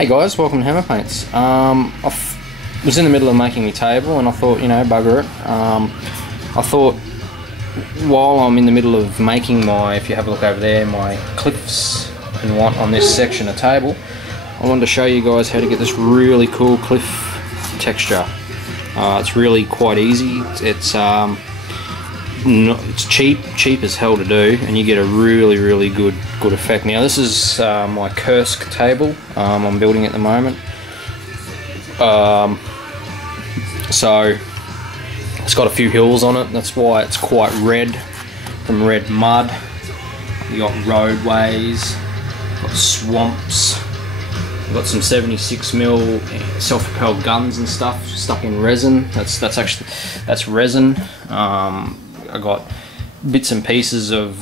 Hey guys, welcome to Hammerpaints. I was in the middle of making my table and I thought, you know, bugger it. I thought while I'm in the middle of making my, if you have a look over there, my cliffs and what on this section of table, I wanted to show you guys how to get this really cool cliff texture. It's really quite easy. It's cheap as hell to do, and you get a really good effect. Now this is my Kursk table I'm building at the moment. So it's got a few hills on it, that's why it's quite red from red mud. You got roadways, got swamps, I've got some 76mm self-propelled guns and stuff stuck in resin. That's resin. I got bits and pieces of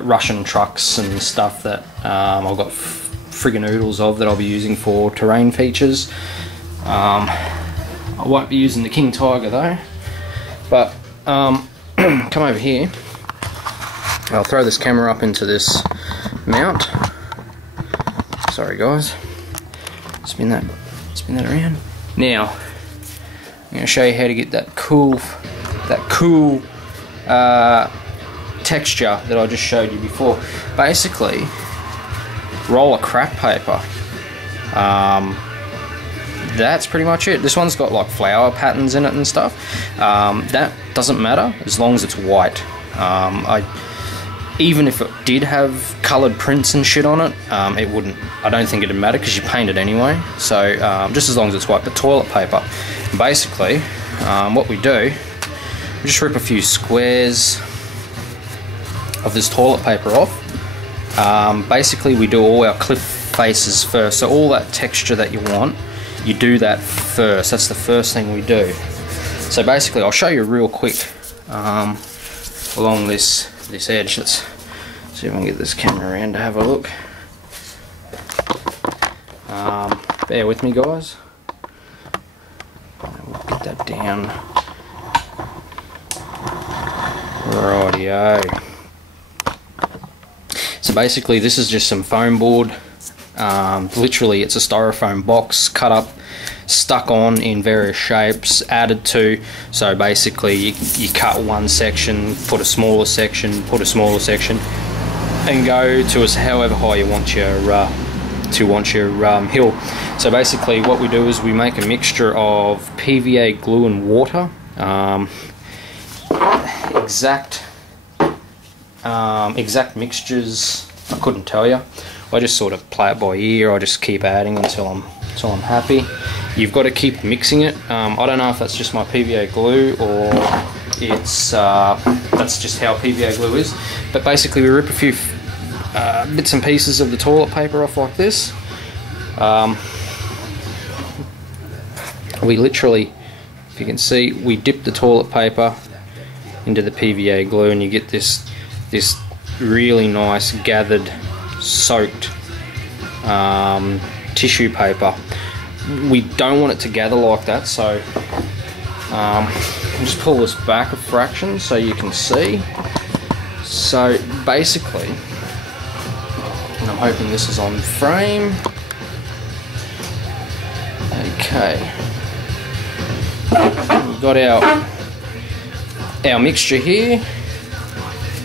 Russian trucks and stuff that I've got friggin' oodles of that I'll be using for terrain features. I won't be using the King Tiger though, but come over here. I'll throw this camera up into this mount. Sorry guys, spin that around. Now I'm going to show you how to get that cool texture that I just showed you before. Basically, roll a crap paper. That's pretty much it. This one's got like flower patterns in it and stuff. That doesn't matter as long as it's white. Even if it did have coloured prints and shit on it, it wouldn't. I don't think it'd matter because you paint it anyway. So just as long as it's white. But toilet paper, basically, what we do, we just rip a few squares of this toilet paper off. Basically, we do all our cliff faces first. So all that texture that you want, you do that first. That's the first thing we do. So basically, I'll show you real quick along this edge. Let's see if I can get this camera around to have a look. Bear with me, guys. We'll get that down. Rightio. So basically, this is just some foam board. Literally, it's a styrofoam box cut up, stuck on in various shapes, added to. So basically, you cut one section, put a smaller section, put a smaller section, and go to however high you want your hill. So basically, what we do is we make a mixture of PVA glue and water. Exact mixtures I couldn't tell you. I just sort of play it by ear. I just keep adding until I'm happy. You've got to keep mixing it. I don't know if that's just my PVA glue or it's that's just how PVA glue is. But basically, we rip a few bits and pieces of the toilet paper off like this. We literally, if you can see, we dip the toilet paper into the PVA glue, and you get this really nice gathered, soaked tissue paper. We don't want it to gather like that, so I'll just pull this back a fraction so you can see. So basically, and I'm hoping this is on frame. Okay, we've got our mixture here.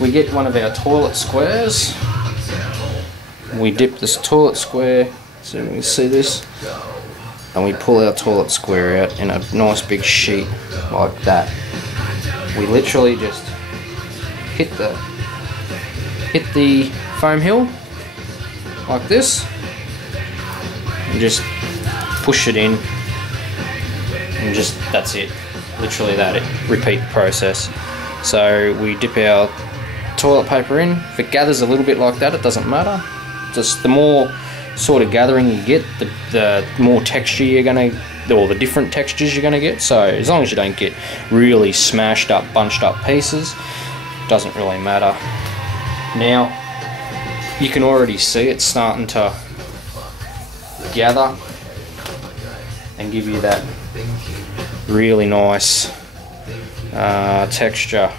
We get one of our toilet squares. We dip this toilet square, so we can see this, and we pull our toilet square out in a nice big sheet like that. We literally just hit the foam hill like this, and just push it in, and just that's it. Literally that. Repeat the process. So we dip our toilet paper in. If it gathers a little bit like that, it doesn't matter. Just the more sort of gathering you get, the more texture you're gonna, or the different textures you're gonna get. So as long as you don't get really smashed up, bunched up pieces, doesn't really matter. Now you can already see it's starting to gather and give you that really nice texture.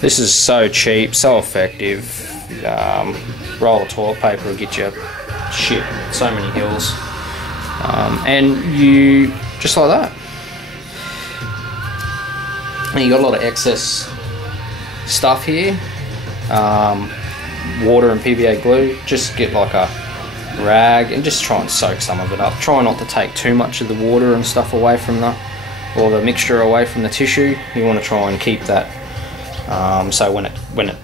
This is so cheap, so effective. roll of toilet paper will get you shit, so many hills. And you, just like that. And you got a lot of excess stuff here. Water and PVA glue. Just get like a rag and just try and soak some of it up. Try not to take too much of the water and stuff away from the mixture away from the tissue. You want to try and keep that so when it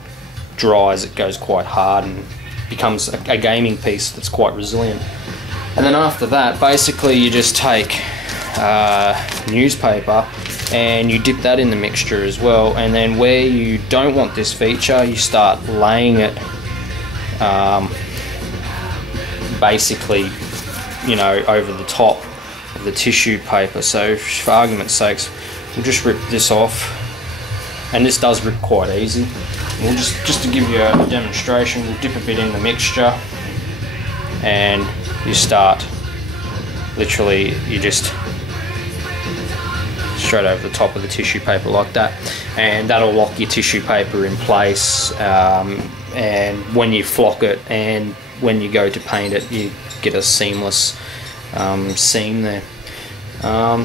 dries, it goes quite hard and becomes a gaming piece that's quite resilient. And then after that, basically you just take newspaper and you dip that in the mixture as well, and then where you don't want this feature, you start laying it basically, you know, over the top of the tissue paper. So for argument's sakes, we'll just rip this off, and this does rip quite easy. We'll just to give you a demonstration, we'll dip a bit in the mixture, and you start, literally, you just straight over the top of the tissue paper like that, and that'll lock your tissue paper in place. And when you flock it and when you go to paint it, you get a seamless seam there.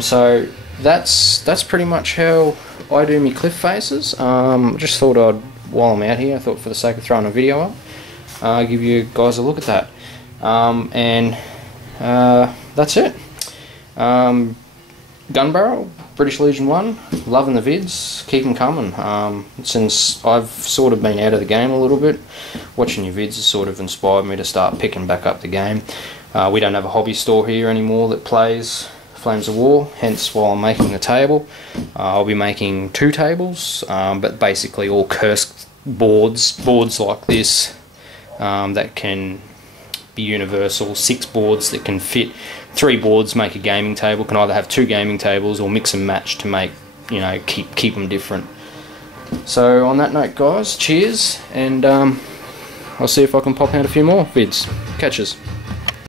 So that's pretty much how I do my cliff faces. Just thought I'd, while I'm out here, I thought for the sake of throwing a video up, give you guys a look at that. And that's it. Gun barrel, British Legion 1, loving the vids, keep them coming. Since I've sort of been out of the game a little bit, watching your vids has sort of inspired me to start picking back up the game. We don't have a hobby store here anymore that plays Flames of War, hence while I'm making the table, I'll be making 2 tables, but basically all cursed boards like this, that can be universal, 6 boards that can fit. 3 boards make a gaming table, can either have 2 gaming tables or mix and match to make, you know, keep them different. So on that note, guys, cheers, and I'll see if I can pop out a few more vids. Catches.